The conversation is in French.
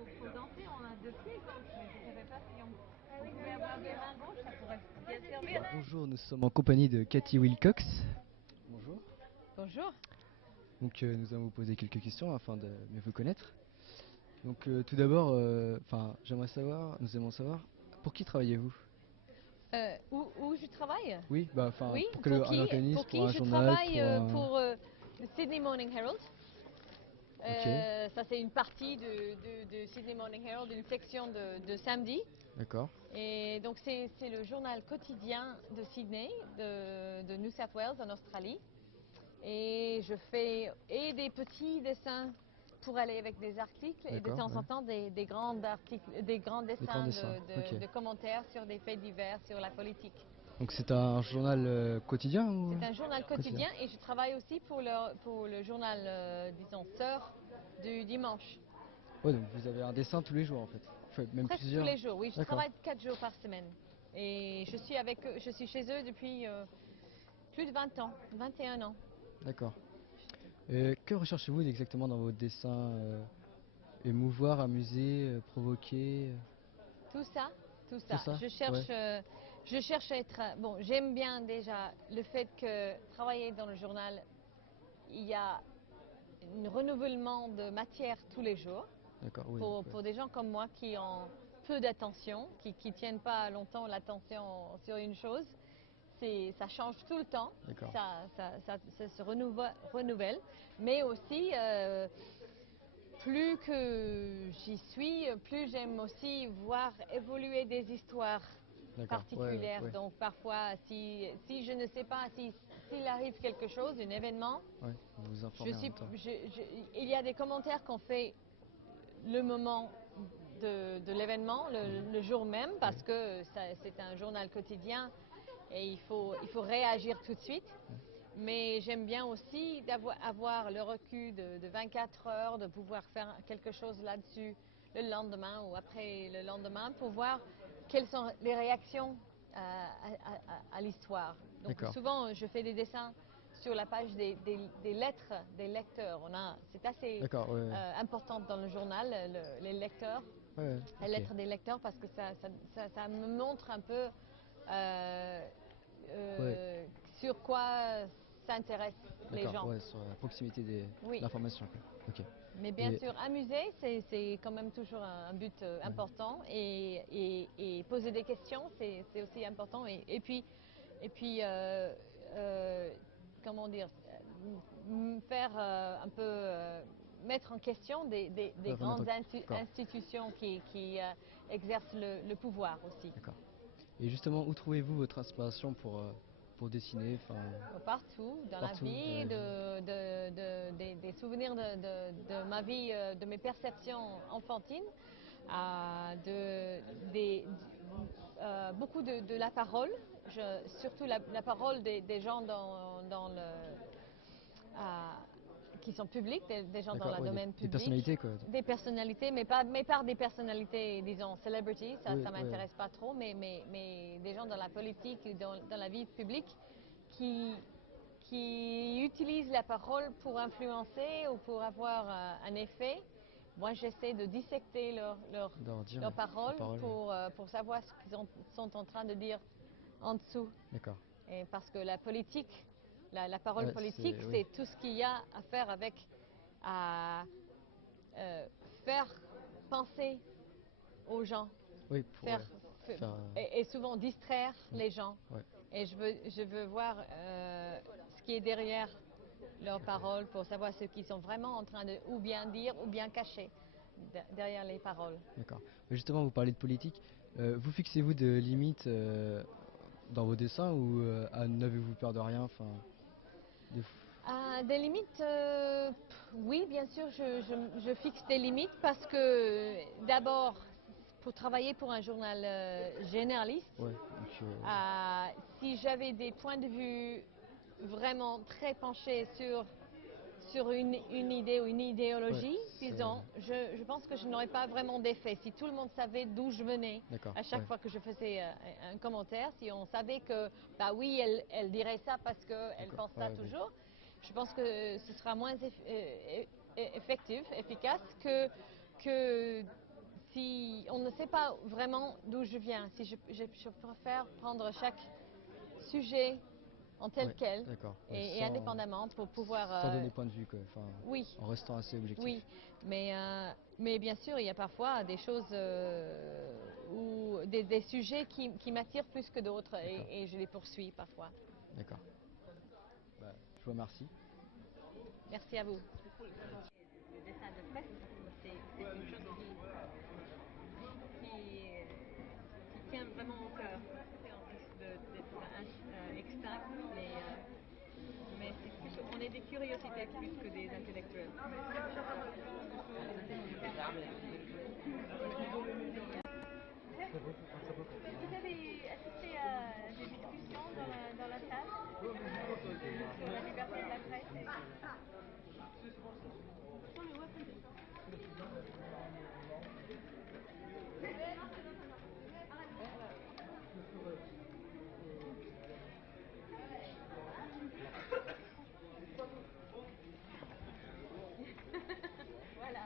Pour danser, on a deux pieds gauches, mais je ne savais pas si on pouvait avoir des mains gauches, ça pourrait bien servir. Bonjour, nous sommes en compagnie de Cathy Wilcox. Bonjour. Bonjour. Donc nous allons vous poser quelques questions afin de mieux vous connaître. Donc tout d'abord, nous aimons savoir, pour qui travaillez-vous? Où je travaille? Oui, Oui, pour quel un organisme, pour pour qui un je journal, travaille pour un... pour le Sydney Morning Herald. Ok, Ça c'est une partie de Sydney Morning Herald, une section de samedi. d'accord, Et donc c'est le journal quotidien de Sydney, de New South Wales en Australie. Et je fais des petits dessins pour aller avec des articles et de d'accord, temps en ouais. temps des grands articles, des grands Des grands dessins dessins, ok. de commentaires sur des faits divers, sur la politique. Donc c'est un journal quotidien ou... C'est un journal Quotidien. quotidien et je travaille aussi pour le journal, disons, Sœur du dimanche. Ouais, donc vous avez un dessin tous les jours en fait. Enfin, même Presque tous plusieurs. les jours, oui, je D'accord, travaille 4 jours par semaine. Et je suis chez eux depuis plus de 20 ans, 21 ans. d'accord. Que recherchez-vous exactement dans vos dessins émouvoir, amuser, provoquer Tout ça, tout tout ça. ça? Ouais, Je cherche à être. Bon, j'aime bien déjà le fait que travailler dans le journal, il y a un renouvellement de matière tous les jours. d'accord, oui. Donc, Pour des gens comme moi qui ont peu d'attention, qui tiennent pas longtemps l'attention sur une chose, ça change tout le temps, d'accord, ça se renouvelle, mais aussi plus que j'y suis, plus j'aime aussi voir évoluer des histoires d'accord, ouais, particulières. ouais, Donc parfois, si je ne sais pas, s'il arrive quelque chose, un événement, ouais, vous vous je informez en suis, même temps. il y a des commentaires qu'on fait le moment de l'événement, le jour même, Oui, parce que c'est un journal quotidien et il faut réagir tout de suite. Mais j'aime bien aussi avoir le recul de 24 heures, de pouvoir faire quelque chose là-dessus le lendemain ou après le lendemain pour voir quelles sont les réactions à l'histoire. Donc d'accord, souvent, je fais des dessins sur la page des lettres des lecteurs. C'est assez d'accord, ouais, important dans le journal, les lecteurs, ouais, ouais, les ok, lettres des lecteurs, parce que ça me montre un peu euh, ouais, euh, sur quoi s'intéressent les d'accord, gens. ouais, sur la proximité de Oui, l'information, quoi. Ok. mais bien Et sûr, amuser, c'est quand même toujours un but ouais, important et poser des questions, c'est aussi important. Et puis comment dire, faire un peu, mettre en question des remettre grandes d'accord, institutions qui exercent le pouvoir aussi. d'accord. Et justement, où trouvez-vous votre inspiration pour dessiner, enfin, Partout dans la partout dans vie, la vie? des souvenirs de ma vie, de mes perceptions enfantines, beaucoup de la parole, surtout la parole des gens dans euh, qui sont publics, des gens dans D'accord, le ouais, domaine des public, personnalités, quoi. des personnalités, mais pas des personnalités, disons, celebrities, ça Oui, ne ouais, m'intéresse pas trop, mais des gens dans la politique, dans la vie publique, qui, qui utilisent la parole pour influencer ou pour avoir un effet. Moi, j'essaie de dissecter d'en dire, leurs la paroles parole, pour savoir ce qu'ils sont en train de dire en dessous. d'accord. Et parce que la politique, la parole Ouais, politique, oui, c'est tout ce qu'il y a à faire avec à faire penser aux gens, oui, pour faire, ouais, faire, et souvent distraire les gens. ouais, Et je veux voir ce qui est derrière leurs d'accord, paroles pour savoir ce qu'ils sont vraiment en train de ou bien dire ou bien cacher derrière les paroles. d'accord. Mais justement, vous parlez de politique. Vous fixez-vous de limites dans vos dessins ou n'avez-vous peur de rien, enfin, des f- Des limites, oui, bien sûr, je fixe des limites parce que d'abord, pour travailler pour un journal généraliste, ouais, donc, si j'avais des points de vue vraiment très penchés sur une idée ou une ouais, idéologie, c'est, disons, je pense que je n'aurais pas vraiment d'effet. Si tout le monde savait d'où je venais d'accord, à chaque ouais, fois que je faisais un commentaire, si on savait que, bah oui, elle dirait ça parce qu'elle d'accord, pense ça ouais, oui, toujours, je pense que ce sera moins effectif, efficace que si on ne sait pas vraiment d'où je viens, si je préfère prendre chaque sujet en tel Ouais, quel d'accord. Ouais, et indépendamment pour pouvoir... sans donner point de vue, quoi. Enfin, oui, en restant assez objectif. oui, mais bien sûr, il y a parfois des choses ou des sujets qui m'attirent plus que d'autres D'accord. et je les poursuis parfois. D'accord. Bah, je vous remercie. Merci à vous. Le dessin de presse, c'est une chose qui tient vraiment au cœur. En plus d'être extinct, mais c'est plutôt, on est des curiosités plus que des intellectuels. Vous avez assisté à des discussions dans la salle sur la liberté de la presse Voilà.